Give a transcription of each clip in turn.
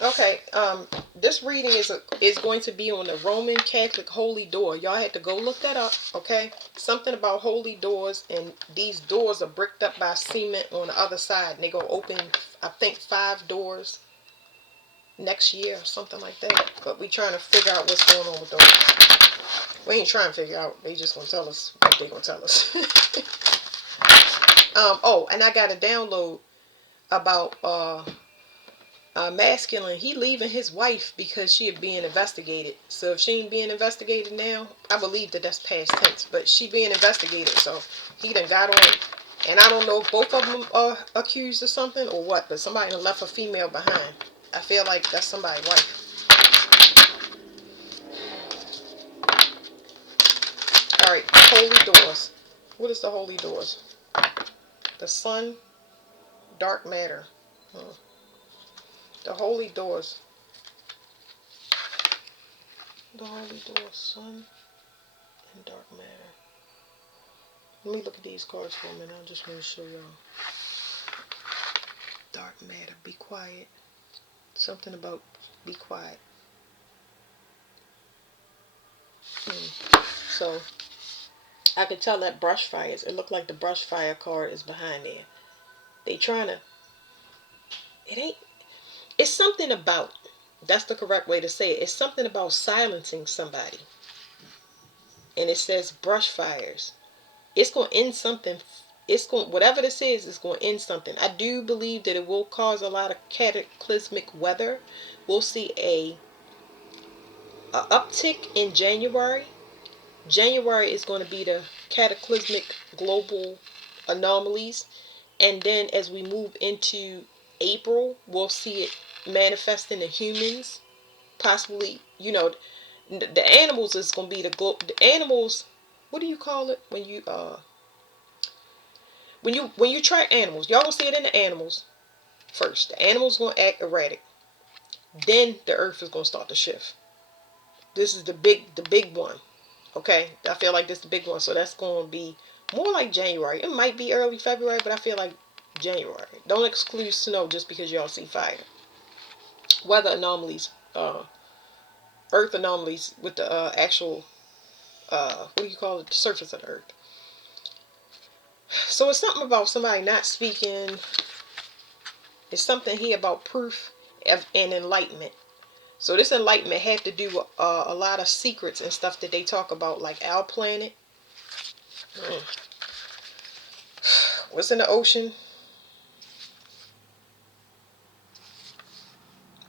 Okay, this reading is going to be on the Roman Catholic holy door. Y'all had to go look that up, okay? Something about holy doors, and these doors are bricked up by cement on the other side, and they go open, I think, 5 doors next year or something like that. But we trying to figure out what's going on with those. We ain't trying to figure out. They just gonna tell us what they gonna tell us. Oh, and I got a download about masculine. He leaving his wife because she is being investigated. So if she ain't being investigated now, I believe that that's past tense. But she being investigated, so he done got on. And I don't know if both of them are accused of something or what, but somebody done left a female behind. I feel like that's somebody's wife. All right, holy doors. What is the holy doors? The sun, dark matter. Hmm. The holy doors. The holy doors, sun and dark matter. Let me look at these cards for a minute. I just want to show y'all. Dark matter. Be quiet. Something about be quiet. So I can tell that brush fires. It looked like the brush fire card is behind there. They trying to. It ain't. It's something about. That's the correct way to say it. It's something about silencing somebody. And it says brush fires. It's going to end something. It's going, whatever this is, it's going to end something. I do believe that it will cause a lot of cataclysmic weather. We'll see a uptick in January. January is going to be the cataclysmic global anomalies, and then as we move into April, we'll see it manifesting in humans. Possibly, the animals is going to be the animals. What do you call it when you track animals? Y'all gonna see it in the animals first. The animals gonna act erratic. Then the earth is gonna start to shift. This is the big one. Okay, I feel like this is the big one. So that's gonna be more like January. It might be early February, but I feel like January. Don't exclude snow just because y'all see fire. Weather anomalies, earth anomalies with the actual what do you call it? The surface of the earth. So it's something about somebody not speaking. It's something here about proof and enlightenment. So this enlightenment had to do with a lot of secrets and stuff that they talk about, like our planet. Mm. What's in the ocean?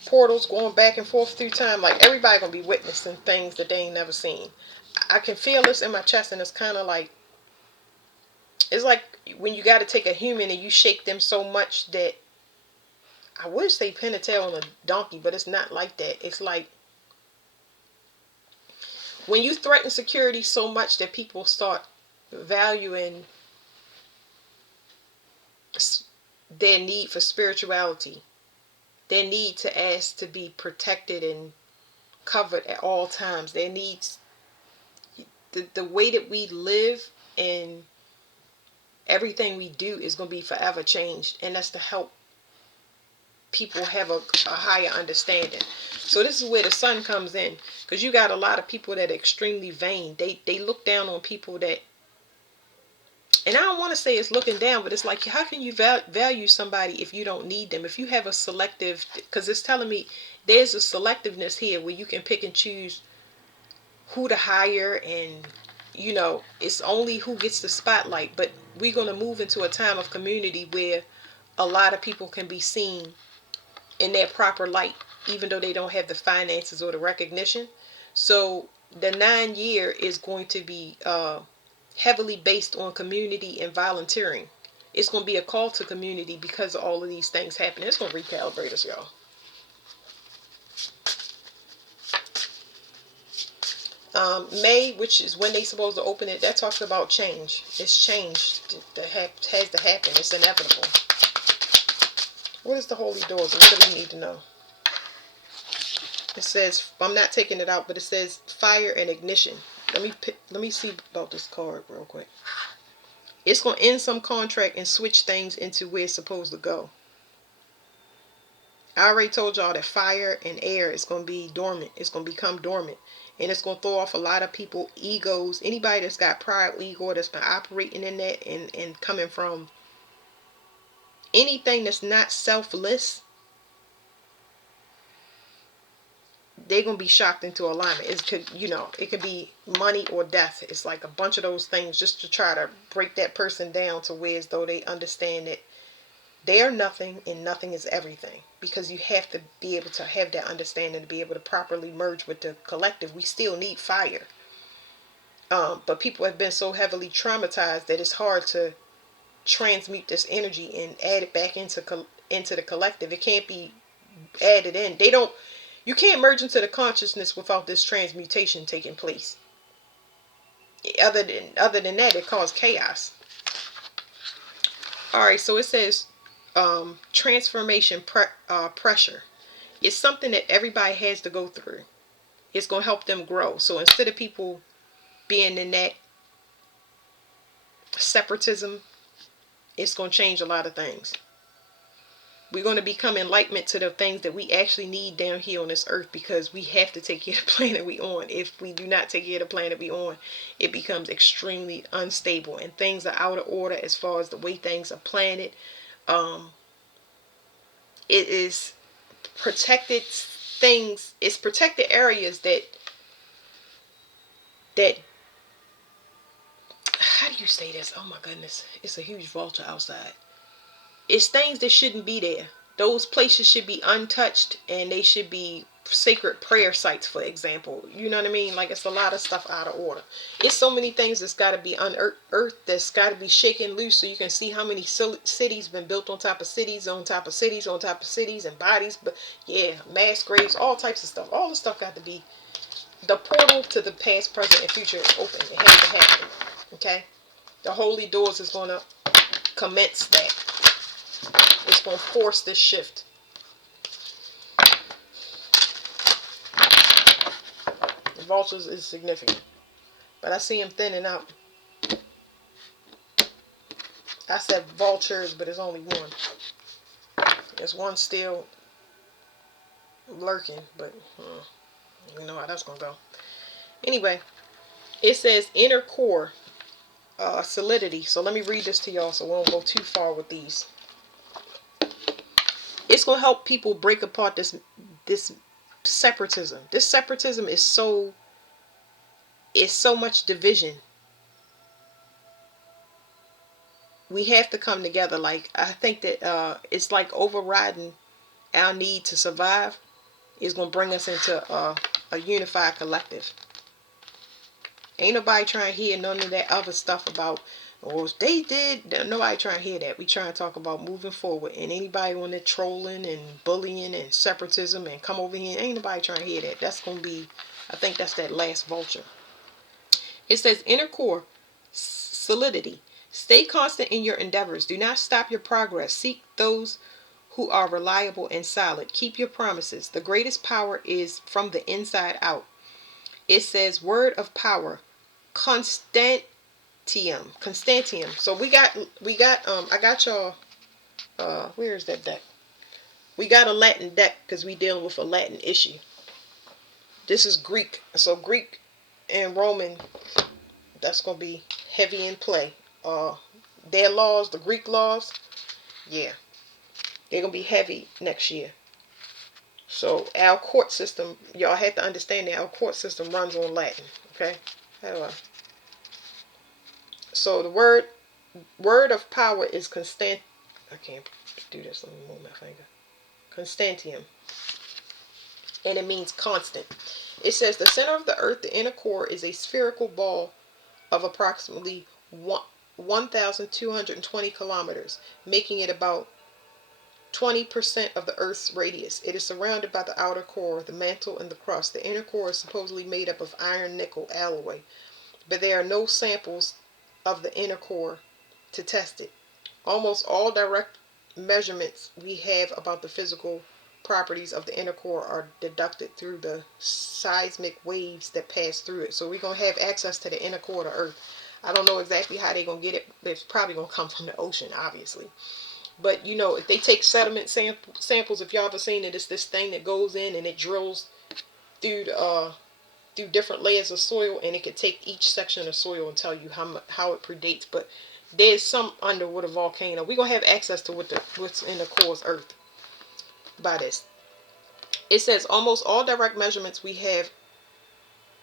Portals going back and forth through time. Like everybody gonna be witnessing things that they ain't never seen. I can feel this in my chest, and it's kind of like it's like when you got to take a human and you shake them so much that I wish they pin a tail on a donkey, but it's not like that. It's like when you threaten security so much that people start valuing their need for spirituality, their need to ask to be protected and covered at all times, their needs, the way that we live and everything we do is going to be forever changed, and that's to help people have a higher understanding. So this is where the sun comes in, because you got a lot of people that are extremely vain. They look down on people that, and I don't want to say it's looking down, but it's like, how can you value somebody if you don't need them? If you have a selective, because it's telling me there's a selectiveness here where you can pick and choose who to hire, and it's only who gets the spotlight. But we're going to move into a time of community where a lot of people can be seen in their proper light, even though they don't have the finances or the recognition. So the 9 year is going to be heavily based on community and volunteering. It's going to be a call to community because of all of these things happening. It's going to recalibrate us, y'all. May, which is when they supposed to open it, that talks about change. It's change that has to happen. It's inevitable. What is the holy doors? What do we need to know? It says, I'm not taking it out, but it says fire and ignition. Let me see about this card real quick. It's gonna end some contract and switch things into where it's supposed to go. I already told y'all that fire and air is going to be dormant. It's going to become dormant. And it's going to throw off a lot of people egos. Anybody that's got pride, ego, that's been operating in that and coming from anything that's not selfless, they're going to be shocked into alignment. It could, it could be money or death. It's like a bunch of those things just to try to break that person down to where as though they understand that they are nothing and nothing is everything. Because you have to be able to have that understanding to be able to properly merge with the collective. We still need fire. But people have been so heavily traumatized that it's hard to transmute this energy and add it back into the collective. It can't be added in. You can't merge into the consciousness without this transmutation taking place. Other than that, it causes chaos. All right, so it says transformation pressure. It's something that everybody has to go through. It's going to help them grow. So instead of people being in that separatism, it's going to change a lot of things. We're going to become enlightenment to the things that we actually need down here on this earth, because we have to take care of the planet we on. If we do not take care of the planet we on, it becomes extremely unstable and things are out of order as far as the way things are planned. It is protected things. It's protected areas that how do you say this? Oh my goodness, it's a huge vulture outside. It's things that shouldn't be there. Those places should be untouched, and they should be sacred prayer sites, for example. You know what I mean? Like, it's a lot of stuff out of order. It's so many things that's got to be unearthed, that's got to be shaken loose, so you can see how many cities been built on top of cities, on top of cities, on top of cities, and bodies. But yeah, mass graves, all types of stuff. All the stuff got to be, the portal to the past, present, and future is open. It has to happen. Okay? The holy doors is going to commence that. It's going to force this shift. The vultures is significant. But I see them thinning out. I said vultures, but it's only one. There's one still lurking, but you know how that's going to go. Anyway, it says inner core solidity. So let me read this to y'all so we won't go too far with these. It's going to help people break apart this separatism. This separatism is so much division. We have to come together. Like, I think that it's like overriding our need to survive is going to bring us into a unified collective. Ain't nobody trying to hear none of that other stuff about, oh, they did. Nobody trying to hear that. We trying to talk about moving forward. And anybody on there trolling and bullying and separatism and come over here, ain't nobody trying to hear that. That's going to be, I think that's that last vulture. It says inner core solidity. Stay constant in your endeavors. Do not stop your progress. Seek those who are reliable and solid. Keep your promises. The greatest power is from the inside out. It says word of power, constantium. So we got I got y'all, where is that deck? We got a Latin deck because we dealing with a Latin issue. This is Greek. So Greek and Roman, that's going to be heavy in play. Their laws, the Greek laws, yeah, they're going to be heavy next year. So our court system, y'all have to understand that our court system runs on Latin. Okay? So the word of power is constant. I can't do this. Let me move my finger. Constantium. And it means constant. It says the center of the earth, the inner core, is a spherical ball of approximately 1,220 kilometers, making it about 20% of the Earth's radius. It is surrounded by the outer core, the mantle, and the crust. The inner core is supposedly made up of iron nickel alloy, but there are no samples of the inner core to test it. Almost all direct measurements we have about the physical properties of the inner core are deducted through the seismic waves that pass through it. So we're going to have access to the inner core of the Earth. I don't know exactly how they're going to get it, but it's probably going to come from the ocean, obviously. But you know, if they take sediment samples, if y'all ever seen it, it's this thing that goes in and it drills through through different layers of soil, and it could take each section of soil and tell you how it predates. But there's some underwater volcano. We're gonna have access to what's in the core's earth by this. It says almost all direct measurements we have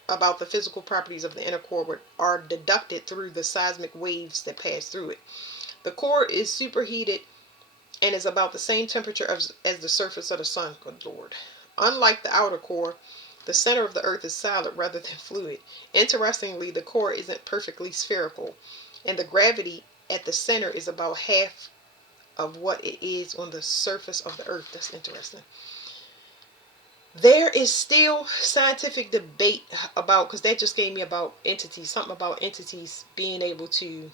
about the physical properties of the inner core are deducted through the seismic waves that pass through it. The core is superheated and is about the same temperature as the surface of the sun. Good Lord. Unlike the outer core, the center of the earth is solid rather than fluid. Interestingly, the core isn't perfectly spherical, and the gravity at the center is about half of what it is on the surface of the earth. That's interesting. There is still scientific debate about, because that just gave me about entities, something about entities being able to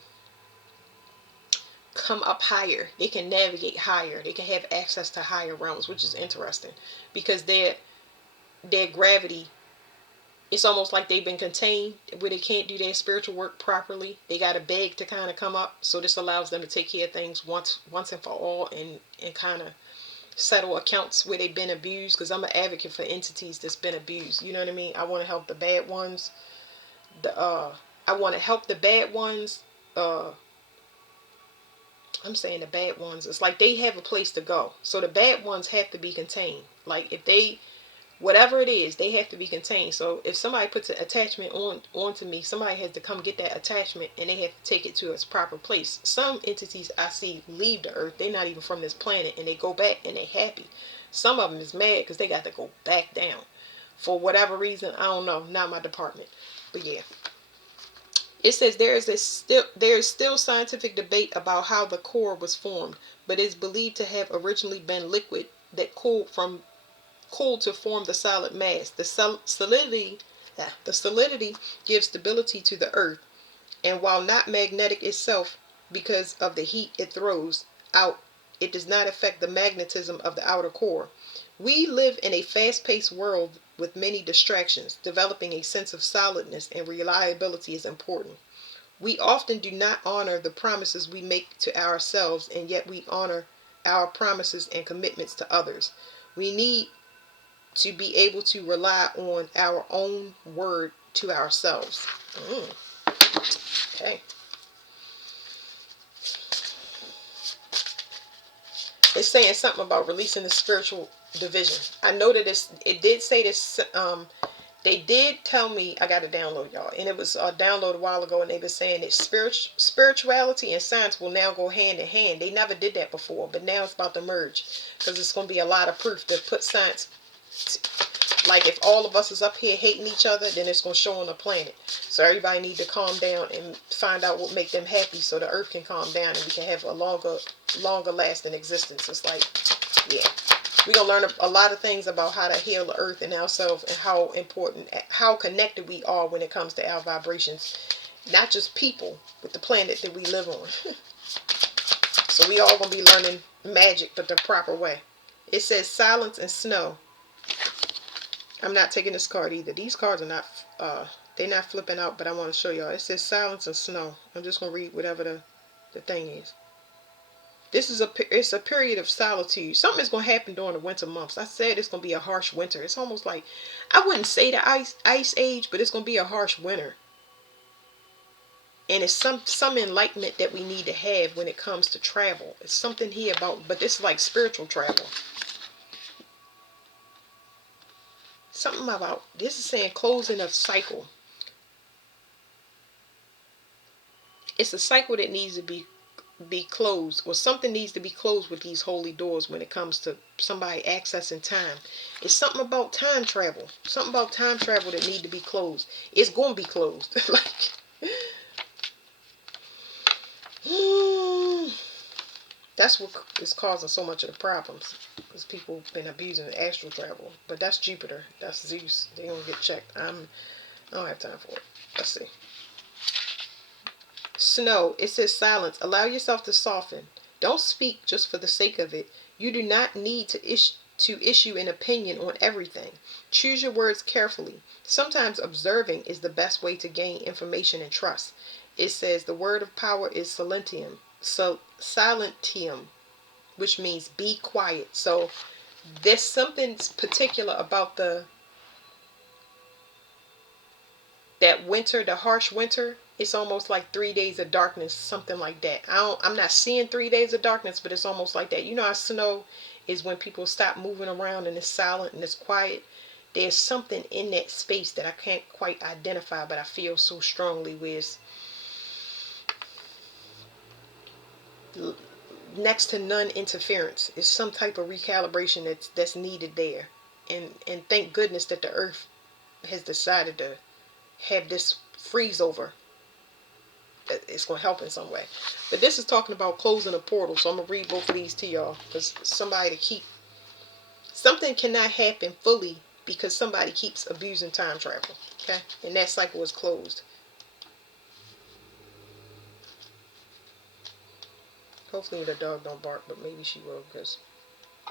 come up higher. They can navigate higher. They can have access to higher realms, which is interesting because their gravity, it's almost like they've been contained where they can't do their spiritual work properly. They got to beg to kind of come up. So this allows them to take care of things once and for all, and kind of settle accounts where they've been abused. Because I'm an advocate for entities that's been abused. You know what I mean? I want to help the bad ones. I want to help the bad ones. I'm saying the bad ones. It's like they have a place to go. So the bad ones have to be contained. Like if they, whatever it is, they have to be contained. So if somebody puts an attachment onto me, somebody has to come get that attachment, and they have to take it to its proper place. Some entities I see leave the earth. They're not even from this planet, and they go back and they're happy. Some of them is mad because they got to go back down for whatever reason. I don't know. Not my department. But yeah. It says there is still scientific debate about how the core was formed, but is believed to have originally been liquid that cooled to form the solid mass. The solidity gives stability to the earth, and while not magnetic itself because of the heat it throws out, it does not affect the magnetism of the outer core. We live in a fast-paced world with many distractions. Developing a sense of solidness and reliability is important. We often do not honor the promises we make to ourselves, and yet we honor our promises and commitments to others. We need to be able to rely on our own word to ourselves. Okay. It's saying something about releasing the spiritual division. I know that it did say this. They did tell me, I got to download, y'all, and it was downloaded a while ago, and they were saying that spirituality and science will now go hand in hand. They never did that before, but now it's about to merge, because it's going to be a lot of proof to put science. Like if all of us is up here hating each other, then it's going to show on the planet. So everybody need to calm down and find out what make them happy, so the earth can calm down and we can have a longer lasting existence. It's like, yeah. We're going to learn a lot of things about how to heal the earth and ourselves, and how important, how connected we are when it comes to our vibrations. Not just people, but the planet that we live on. So we all going to be learning magic, but the proper way. It says silence and snow. I'm not taking this card either. These cards are not, they're not flipping out, but I want to show y'all. It says silence and snow. I'm just going to read whatever the thing is. It's a period of solitude. Something is going to happen during the winter months. I said it's going to be a harsh winter. It's almost like, I wouldn't say the ice age, but it's going to be a harsh winter. And it's some enlightenment that we need to have when it comes to travel. It's something here about, but this is like spiritual travel. Something about, this is saying closing a cycle. It's a cycle that needs to be closed, or something needs to be closed with these holy doors when it comes to somebody accessing time. It's something about time travel. Something about time travel that need to be closed. It's going to be closed. Like, that's what is causing so much of the problems, because people been abusing astral travel. But that's Jupiter. That's Zeus. They don't get checked. I don't have time for it. Let's see. Snow. It says silence. Allow yourself to soften. Don't speak just for the sake of it. You do not need to issue an opinion on everything. Choose your words carefully. Sometimes observing is the best way to gain information and trust. It says the word of power is silentium. Silentium. which means be quiet. So there's something particular about that winter, the harsh winter. It's almost like 3 days of darkness, something like that. I'm not seeing 3 days of darkness, but it's almost like that. You know how snow is when people stop moving around and it's silent and it's quiet. There's something in that space that I can't quite identify, but I feel so strongly with next to none interference. It's some type of recalibration that's needed there. And thank goodness that the earth has decided to have this freeze over. It's going to help in some way. But this is talking about closing a portal. So I'm going to read both of these to y'all. Because something cannot happen fully because somebody keeps abusing time travel. Okay? And that cycle is closed. Hopefully the dog don't bark, but maybe she will because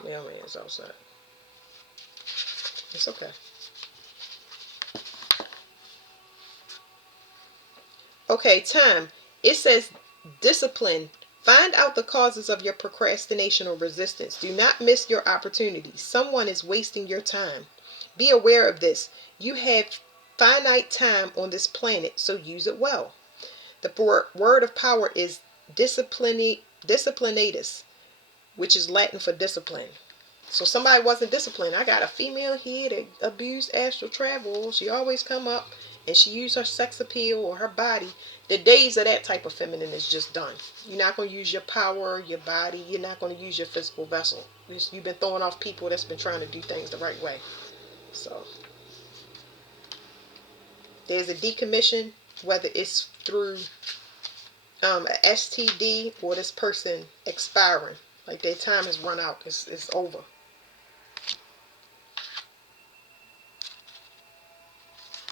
mailman is outside. It's okay. Okay, time. It says discipline. Find out the causes of your procrastination or resistance. Do not miss your opportunities. Someone is wasting your time. Be aware of this. You have finite time on this planet, so use it well. The word of power is disciplinatus, which is Latin for discipline. So somebody wasn't disciplined. I got a female here that abused astral travel. She always come up and she used her sex appeal or her body. The days of that type of feminine is just done. You're not going to use your power, your body. You're not going to use your physical vessel. You've been throwing off people that's been trying to do things the right way. So there's a decommission, whether it's through a STD or this person expiring. Like their time has run out. It's over.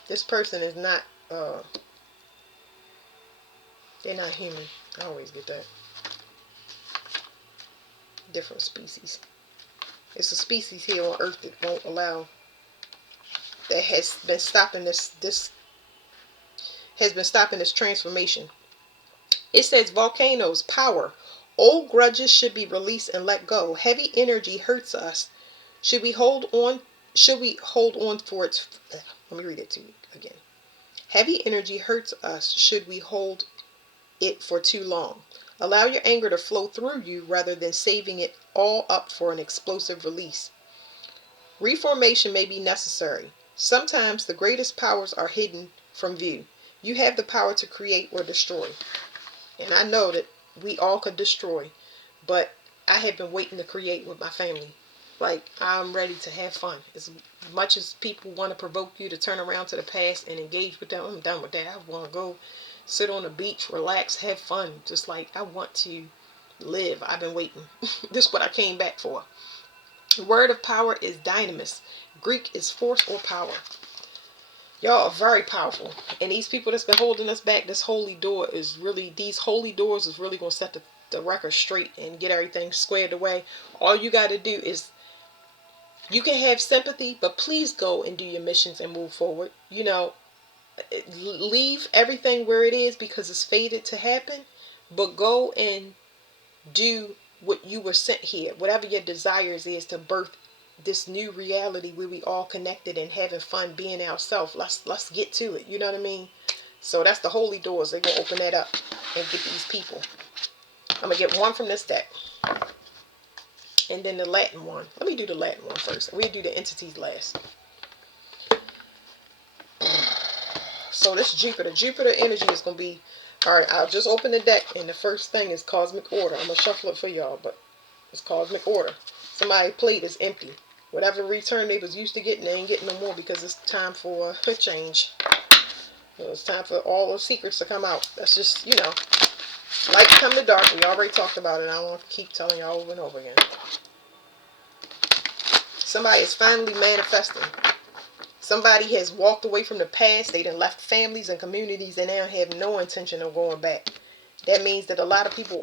This person is not, they're not human. I always get that. Different species. It's a species here on Earth that won't allow, that has been stopping this has been stopping this transformation. It says volcanoes, power. Old grudges should be released and let go. Heavy energy hurts us. Should we hold on for its, let me read it to you again. Heavy energy hurts us should we hold it for too long. Allow your anger to flow through you rather than saving it all up for an explosive release. Reformation may be necessary. Sometimes the greatest powers are hidden from view. You have the power to create or destroy. And I know that we all could destroy, but I have been waiting to create with my family. Like, I'm ready to have fun. As much as people want to provoke you to turn around to the past and engage with them, I'm done with that. I want to go sit on the beach, relax, have fun. Just like I want to live. I've been waiting. This is what I came back for. The word of power is dynamis. Greek is force or power. Y'all are very powerful. And these people that's been holding us back, these holy doors is really going to set the record straight and get everything squared away. All you got to do is, you can have sympathy, but please go and do your missions and move forward. You know, leave everything where it is because it's fated to happen, but go and do what you were sent here. Whatever your desires is to birth this new reality where we all connected and having fun being ourselves. Let's get to it. You know what I mean? So that's the holy doors. They're going to open that up and get these people. I'm going to get one from this deck. And then the Latin one. Let me do the Latin one first. We'll do the entities last. So this Jupiter. Jupiter energy is going to be... Alright, I'll just open the deck. And the first thing is cosmic order. I'm going to shuffle it for y'all. But it's cosmic order. Somebody's plate is empty. Whatever return they was used to getting, they ain't getting no more because it's time for a change. It's time for all those secrets to come out. That's just, you know, light come to dark. We already talked about it. I don't want to keep telling y'all over and over again. Somebody is finally manifesting. Somebody has walked away from the past. They done left families and communities and now have no intention of going back. That means that a lot of people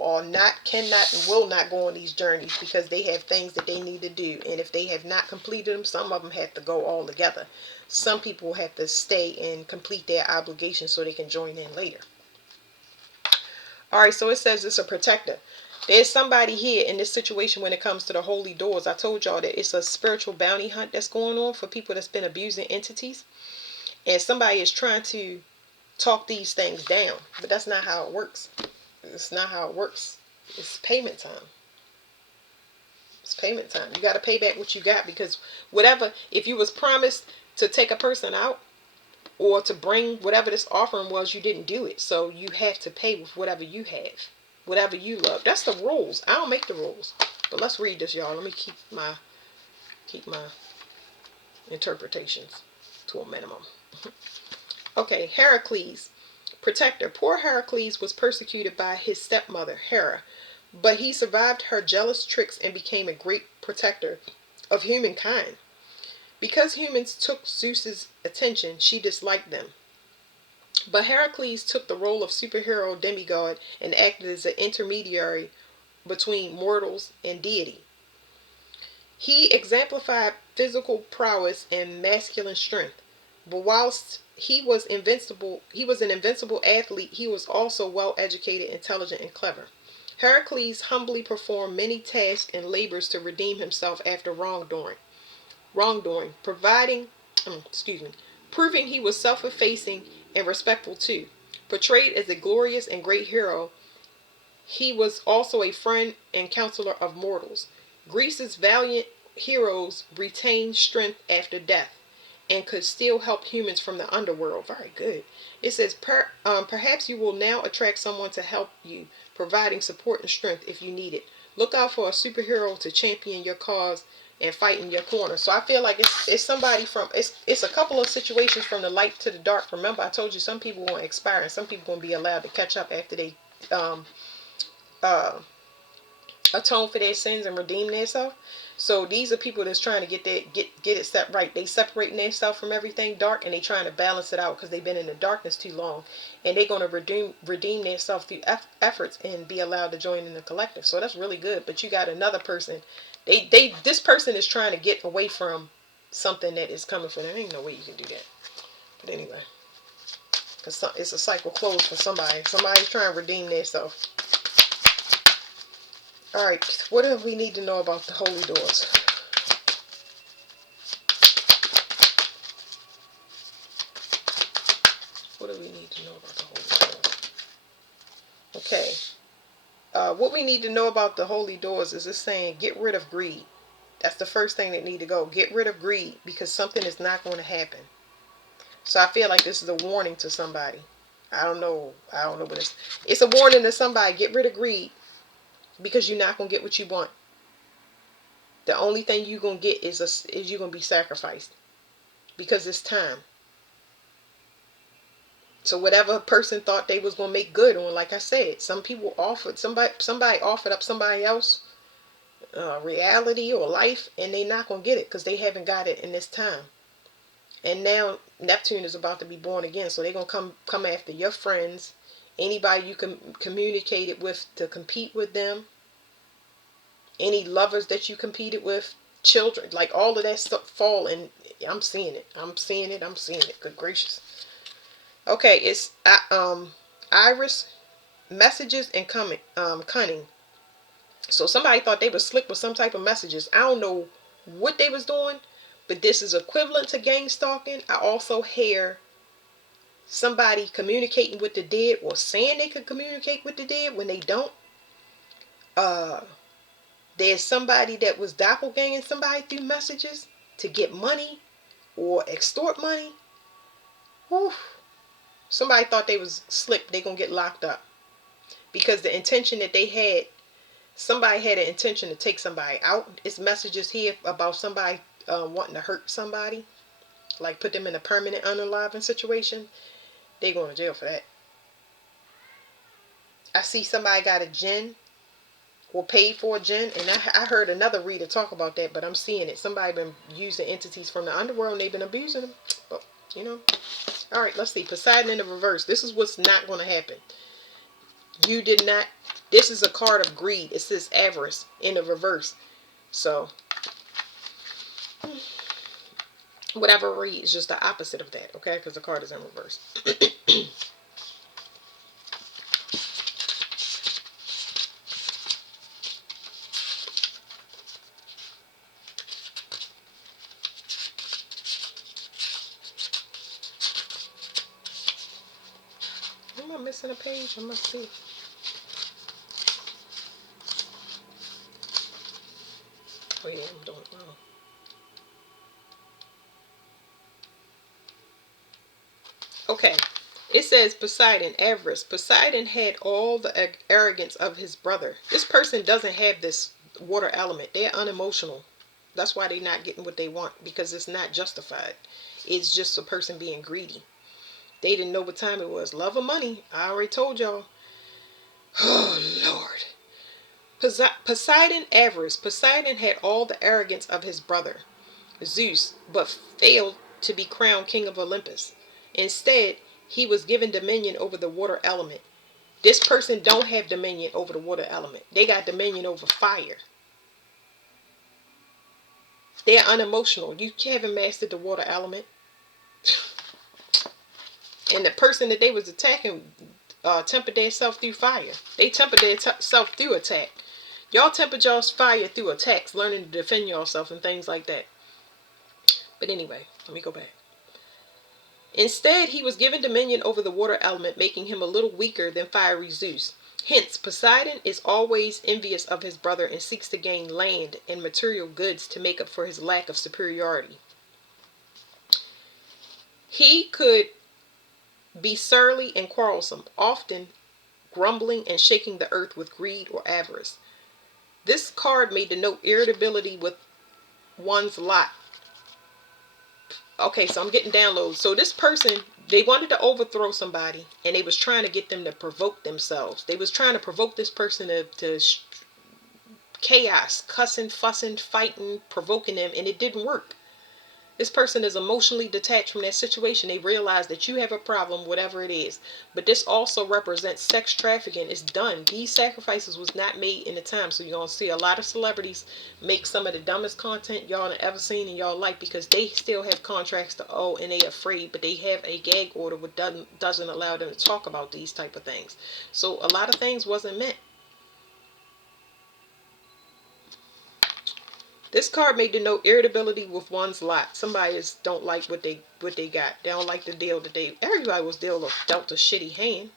cannot, and will not go on these journeys because they have things that they need to do. And if they have not completed them, some of them have to go all together. Some people have to stay and complete their obligations so they can join in later. Alright, so it says it's a protector. There's somebody here in this situation when it comes to the holy doors. I told y'all that it's a spiritual bounty hunt that's going on for people that's been abusing entities. And somebody is trying to talk these things down. But that's not how it works. It's not how it works. It's payment time. It's payment time. You got to pay back what you got, because whatever, if you was promised to take a person out or to bring whatever this offering was, you didn't do it. So you have to pay with whatever you have, whatever you love. That's the rules. I don't make the rules. But let's read this, y'all. Let me keep my interpretations to a minimum. Okay, Heracles, protector. Poor Heracles was persecuted by his stepmother, Hera, but he survived her jealous tricks and became a great protector of humankind. Because humans took Zeus's attention, she disliked them. But Heracles took the role of superhero demigod and acted as an intermediary between mortals and deity. He exemplified physical prowess and masculine strength. But whilst he was an invincible athlete, he was also well educated, intelligent, and clever. Heracles humbly performed many tasks and labors to redeem himself after wrongdoing, proving he was self-effacing and respectful too. Portrayed as a glorious and great hero, he was also a friend and counselor of mortals. Greece's valiant heroes retained strength after death and could still help humans from the underworld. Very good. It says, perhaps you will now attract someone to help you, providing support and strength if you need it. Look out for a superhero to champion your cause and fight in your corner. So I feel like it's somebody from, it's a couple of situations from the light to the dark. Remember, I told you some people won't expire and some people won't be allowed to catch up after they atone for their sins and redeem themselves. So these are people that's trying to get it set right. They separating themselves from everything dark, and they trying to balance it out because they've been in the darkness too long, and they're going to redeem themselves through efforts and be allowed to join in the collective. So that's really good. But you got another person. This person is trying to get away from something that is coming for them. There ain't no way you can do that. But anyway, because it's a cycle closed for somebody. Somebody's trying to redeem themselves. Alright, what do we need to know about the holy doors? What do we need to know about the holy doors? Okay. What we need to know about the holy doors is it's saying get rid of greed. That's the first thing that need to go. Get rid of greed, because something is not going to happen. So I feel like this is a warning to somebody. I don't know what it's a warning to somebody. Get rid of greed, because you're not going to get what you want. The only thing you're going to get is you're going to be sacrificed, because it's time. So whatever a person thought they was going to make good on, like I said, somebody offered up somebody else reality or life, and they not going to get it because they haven't got it in this time. And now Neptune is about to be born again, so they're going to come after your friends, anybody you can communicate it with to compete with them, any lovers that you competed with, children, like all of that stuff fall, and I'm seeing it. Good gracious. Okay, it's Iris, messages, and cunning. So somebody thought they was slick with some type of messages. I don't know what they was doing, but this is equivalent to gang stalking. I also hear somebody communicating with the dead, or saying they could communicate with the dead when they don't. There's somebody that was doppelganging somebody through messages to get money or extort money. Whew. Somebody thought they was slick. They gonna get locked up because the intention that they had. Somebody had an intention to take somebody out. It's messages here about somebody wanting to hurt somebody, like put them in a permanent unaliving situation. They going to jail for that. I see somebody got a jinn or paid for a jinn, and I heard another reader talk about that, but I'm seeing it. Somebody been using entities from the underworld, and they've been abusing them. But, All right, let's see. Poseidon in the reverse. This is what's not going to happen. You did not. This is a card of greed. It says avarice in the reverse. So, whatever read is just the opposite of that, okay? Because the card is in reverse. I missing a page? I must be. Oh yeah, I'm doing it wrong. Okay. It says Poseidon, avarice. Poseidon had all the arrogance of his brother. This person doesn't have this water element. They're unemotional. That's why they're not getting what they want, because it's not justified. It's just a person being greedy. They didn't know what time it was. Love or money. I already told y'all. Oh, Lord. Poseidon, avarice. Poseidon had all the arrogance of his brother, Zeus, but failed to be crowned king of Olympus. Instead, he was given dominion over the water element. This person don't have dominion over the water element. They got dominion over fire. They're unemotional. You haven't mastered the water element. And the person that they was attacking tempered their self through fire. They tempered their self through attack. Y'all tempered y'all's fire through attacks, learning to defend yourself and things like that. But anyway, let me go back. Instead, he was given dominion over the water element, making him a little weaker than fiery Zeus. Hence, Poseidon is always envious of his brother and seeks to gain land and material goods to make up for his lack of superiority. He could be surly and quarrelsome, often grumbling and shaking the earth with greed or avarice. This card may denote irritability with one's lot. Okay, so I'm getting downloads. So this person, they wanted to overthrow somebody, and they was trying to get them to provoke themselves. They was trying to provoke this person to chaos, cussing, fussing, fighting, provoking them, and it didn't work. This person is emotionally detached from that situation. They realize that you have a problem, whatever it is. But this also represents sex trafficking. It's done. These sacrifices was not made in the time. So you're going to see a lot of celebrities make some of the dumbest content y'all have ever seen in y'all life, because they still have contracts to owe and they afraid, but they have a gag order which doesn't allow them to talk about these type of things. So a lot of things wasn't meant. This card may denote irritability with one's lot. Somebody just don't like what they got. They don't like the deal that they. Everybody was dealt a shitty hand.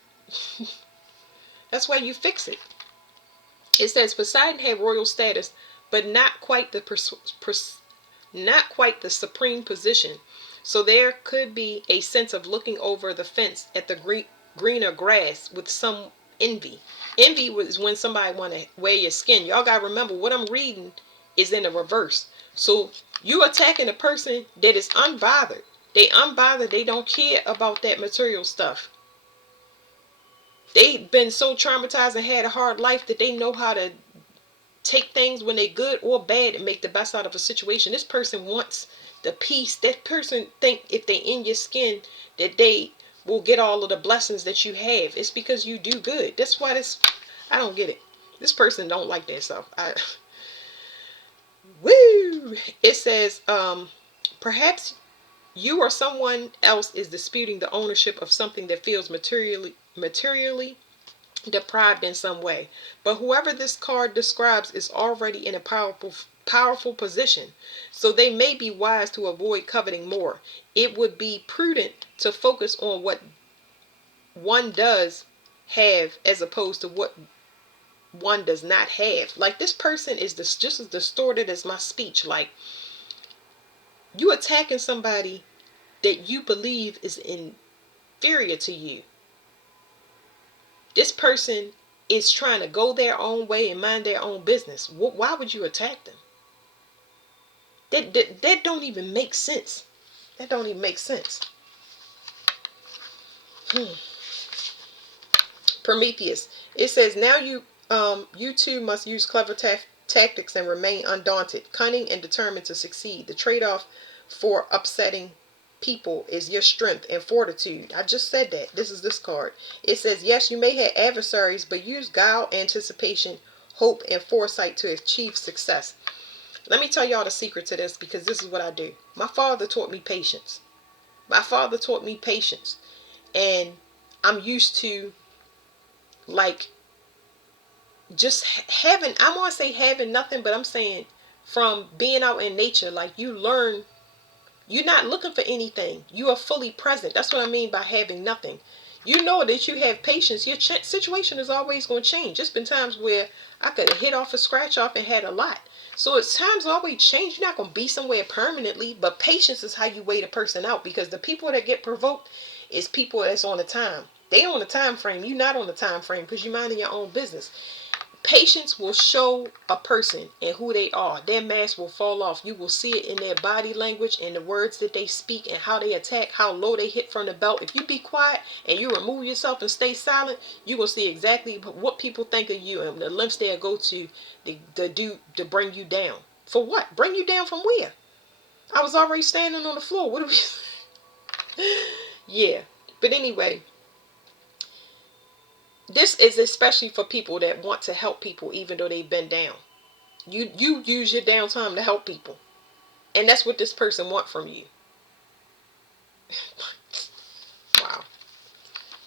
That's why you fix it. It says Poseidon had royal status, but not quite the supreme position. So there could be a sense of looking over the fence at the greener grass with some envy. Envy was when somebody want to wear your skin. Y'all gotta remember what I'm reading is in the reverse. So you attacking a person that is unbothered. They unbothered. They don't care about that material stuff. They've been so traumatized and had a hard life that they know how to take things when they're good or bad and make the best out of a situation. This person wants the peace. That person think if they in your skin that they will get all of the blessings that you have. It's because you do good. That's why this. I don't get it. This person don't like that stuff. Woo! It says, perhaps you or someone else is disputing the ownership of something that feels materially deprived in some way. But whoever this card describes is already in a powerful position. So they may be wise to avoid coveting more. It would be prudent to focus on what one does have as opposed to what one does not have. Like this person is just as distorted as my speech. Like you attacking somebody that you believe is inferior to you. This person is trying to go their own way and mind their own business. Why would you attack them? That don't even make sense. That don't even make sense. Prometheus. It says, now you too must use clever tactics and remain undaunted, cunning and determined to succeed. The trade-off for upsetting people is your strength and fortitude. I just said that. This is this card. It says, yes, you may have adversaries, but use guile, anticipation, hope, and foresight to achieve success. Let me tell y'all the secret to this, because this is what I do. My father taught me patience. My father taught me patience. And I'm used to like just having, I want to say having nothing, but I'm saying from being out in nature, like you learn, you're not looking for anything. You are fully present. That's what I mean by having nothing. You know that you have patience. Your situation is always going to change. There's been times where I could have hit off a scratch off and had a lot. So it's times always change. You're not going to be somewhere permanently, but patience is how you wait a person out, because the people that get provoked is people that's on the time. They on the time frame. You not on the time frame because you're minding your own business. Patience will show a person and who they are. Their mask will fall off. You will see it in their body language and the words that they speak and how they attack, how low they hit from the belt. If you be quiet and you remove yourself and stay silent, you will see exactly what people think of you and the lengths they'll go to do to bring you down. For what? Bring you down from where? I was already standing on the floor. What are we? Yeah. But anyway, this is especially for people that want to help people even though they've been down. You use your downtime to help people, and that's what this person want from you. Wow.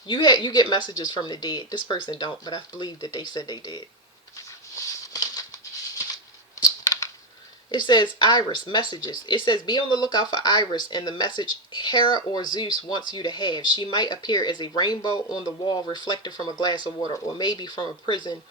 You get messages from the dead. This person don't, but I believe that they said they did. It says Iris messages. It says be on the lookout for Iris and the message Hera or Zeus wants you to have. She might appear as a rainbow on the wall reflected from a glass of water, or maybe from a prison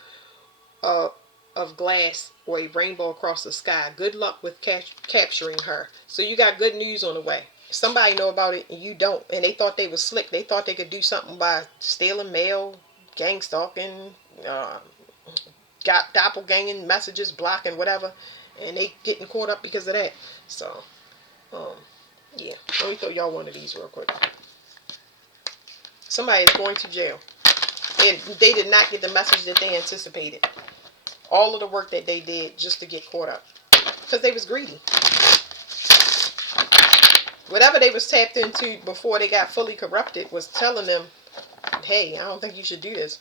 uh, of glass, or a rainbow across the sky. Good luck with capturing her. So you got good news on the way. Somebody know about it and you don't, and they thought they was slick. They thought they could do something by stealing mail, gang stalking, uh, got doppelganging messages, blocking, whatever, and they getting caught up because of that. So um yeah, let me throw y'all one of these real quick. Somebody is going to jail and they did not get the message that they anticipated. All of the work that they did just to get caught up because they was greedy. Whatever they was tapped into before they got fully corrupted was telling them, hey, I don't think you should do this.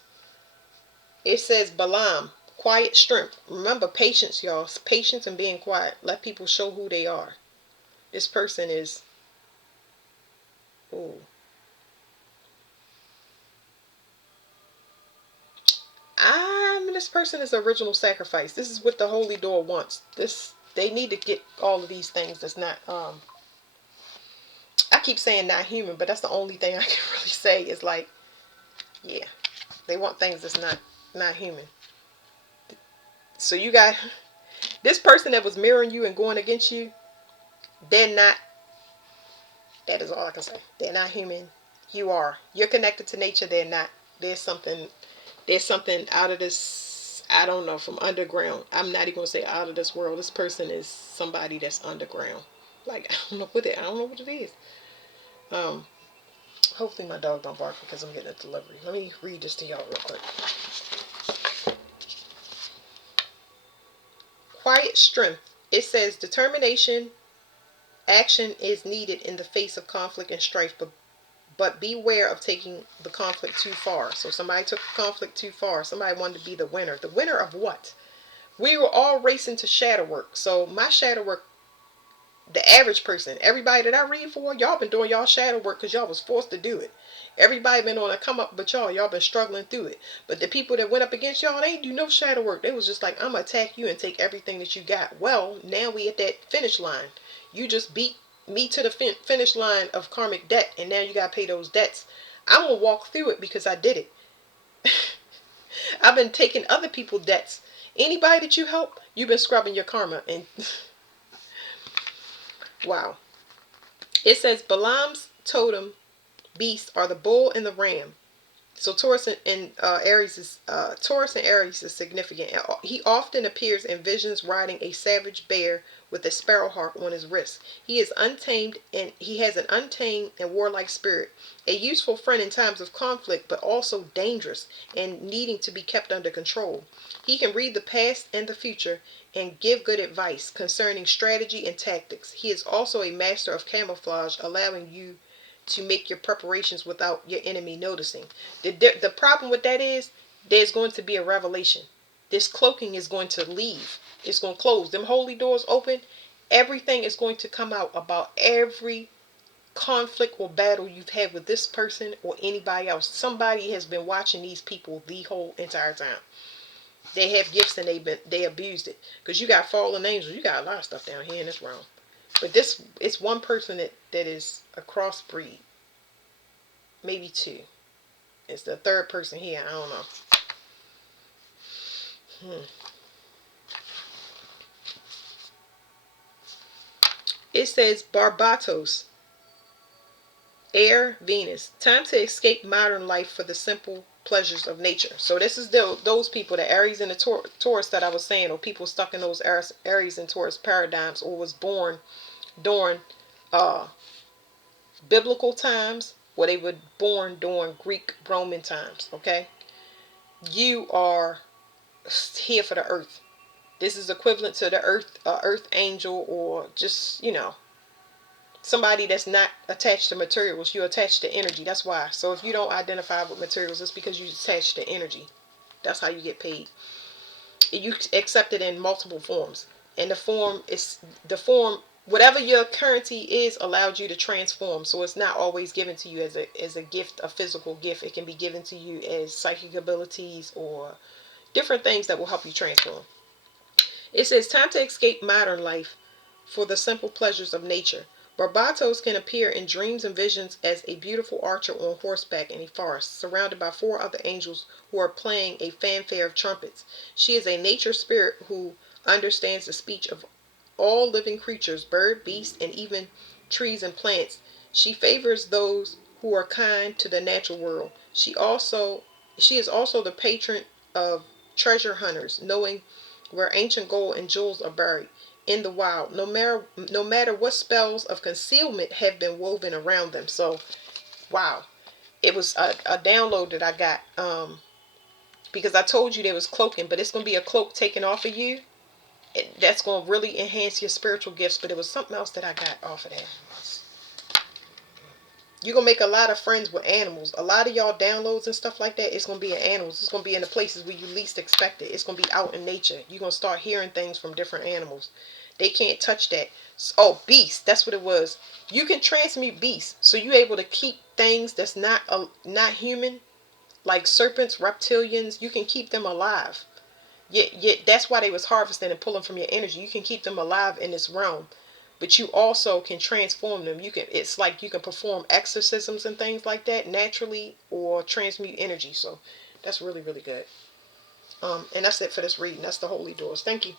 It says Balaam, quiet strength. Remember patience, y'all. Patience and being quiet. Let people show who they are. This person is, ooh. This person is original sacrifice. This is what the holy door wants. They need to get all of these things that's not I keep saying not human, but that's the only thing I can really say is like, yeah, they want things that's not human. So you got this person that was mirroring you and going against you. They're not. That is all I can say. They're not human. You are. You're connected to nature. They're not. There's something. There's something out of this. I don't know, from underground. I'm not even gonna say out of this world. This person is somebody that's underground. Like I don't know what it. I don't know what it is. Um. Hopefully my dog don't bark because I'm getting a delivery. Let me read this to y'all real quick. Quiet strength. It says determination, action is needed in the face of conflict and strife, but beware of taking the conflict too far. So somebody took the conflict too far. Somebody wanted to be the winner. The winner of what? We were all racing to shadow work. So my shadow work, the average person, everybody that I read for, y'all been doing y'all shadow work because y'all was forced to do it. Everybody been on a come up, but y'all been struggling through it. But the people that went up against y'all, they ain't do no shadow work. They was just like, I'm gonna attack you and take everything that you got. Well, now we at that finish line. You just beat me to the finish line of karmic debt, and now you gotta pay those debts. I'm gonna walk through it because I did it. I've been taking other people's debts. Anybody that you help, you've been scrubbing your karma. And wow. It says Balaam's totem beasts are the bull and the ram. So Taurus and Aries is significant. He often appears in visions riding a savage bear with a sparrow hawk on his wrist. He is untamed and he has an untamed and warlike spirit. A useful friend in times of conflict, but also dangerous and needing to be kept under control. He can read the past and the future and give good advice concerning strategy and tactics. He is also a master of camouflage, allowing you to make your preparations without your enemy noticing. The problem with that is there's going to be a revelation. This cloaking is going to leave. It's going to close. Them holy doors open. Everything is going to come out about every conflict or battle you've had with this person or anybody else. Somebody has been watching these people the whole entire time. They have gifts and they abused it. Because you got fallen angels. You got a lot of stuff down here in this realm. But it's one person that is a crossbreed. Maybe two. It's the third person here. I don't know. It says Barbatos, Air, Venus. Time to escape modern life for the simple pleasures of nature. So this is those people, the Aries and the Taurus that I was saying, or people stuck in those Aries and Taurus paradigms, or was born during uh, biblical times, or they were born during Greek Roman times. Okay, you are here for the earth. This is equivalent to the earth angel, or just, somebody that's not attached to materials. You're attached to energy. That's why. So if you don't identify with materials, it's because you attached to energy. That's how you get paid. You accept it in multiple forms, and the form whatever your currency is allowed you to transform. So it's not always given to you as a gift, a physical gift. It can be given to you as psychic abilities or different things that will help you transform. It says time to escape modern life for the simple pleasures of nature. Barbatos can appear in dreams and visions as a beautiful archer on horseback in a forest, surrounded by four other angels who are playing a fanfare of trumpets. She is a nature spirit who understands the speech of all living creatures, bird, beast, and even trees and plants. She favors those who are kind to the natural world. She is also the patron of treasure hunters, knowing where ancient gold and jewels are buried in the wild, no matter what spells of concealment have been woven around them. So, wow, it was a download that I got, because I told you there was cloaking, but it's gonna be a cloak taken off of you. That's gonna really enhance your spiritual gifts. But it was something else that I got off of that. You're gonna make a lot of friends with animals. A lot of y'all downloads and stuff like that, it's gonna be in animals. It's gonna be in the places where you least expect it. It's gonna be out in nature. You're gonna start hearing things from different animals. They can't touch that. Oh, beasts. That's what it was. You can transmute beasts, so you're able to keep things that's not human, like serpents, reptilians. You can keep them alive. Yet that's why they was harvesting and pulling from your energy. You can keep them alive in this realm, but you also can transform them. It's like you can perform exorcisms and things like that naturally, or transmute energy. So that's really, really good. And that's it for this reading. That's the holy doors. Thank you.